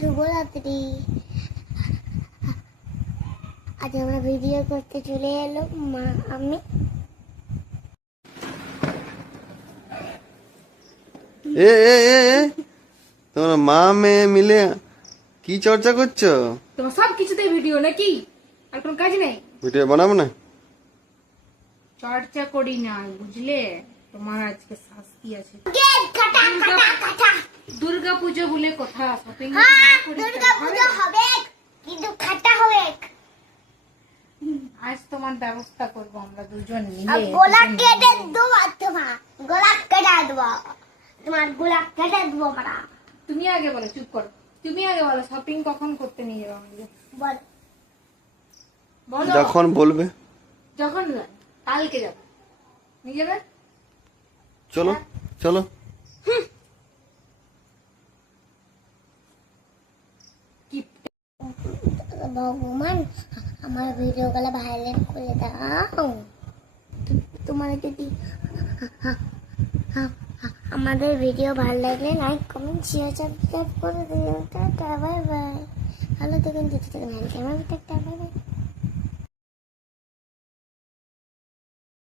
শুভরাত্রি। আজ আমরা ভিডিও করতে চলে এলো মা আমি। এ এ এ এ, তোমরা মা মেয়ে মিলে কি চর্চা করছো? তোমার সব কিছুতেই ভিডিও নাকি? আর কোন কাজ নেই? ভিডিও বানাবো না? চর্চা করি না, বুঝলে? তোমার আজকে শাস্তি আছে। দুর্গা পুজো বলে কথা, শপিং দুর্গা পূজা হবে কিন্তু খাটা হবে। আজ তোমার ব্যবস্থা করব আমরা দুজন মিলে। গোলা কেটে দেবো, তোমার গোলা কেটে দেবো, তোমার গোলা কেটে দেবো মারা। তুমি আগে বলো, চুপ করো। তুমি আগে বলো, শপিং কখন করতে নিয়ে যাবো আমাদের? বল বলো। যখন বলবে। যখন নয়, কালকে যাবো। নিয়ে যাবে? চলো চলো। কি ভগবান, আমার ভিডিওগুলো ভাইরাল করে দাও। তোমার যদি আমাদের ভিডিও ভালো লাগলে লাইক কমেন্ট শেয়ার সাবস্ক্রাইব করে দিও। Tata bye bye. ভালো থাকেন, যেতে থাকেন। আমার টাটা বাই বাই।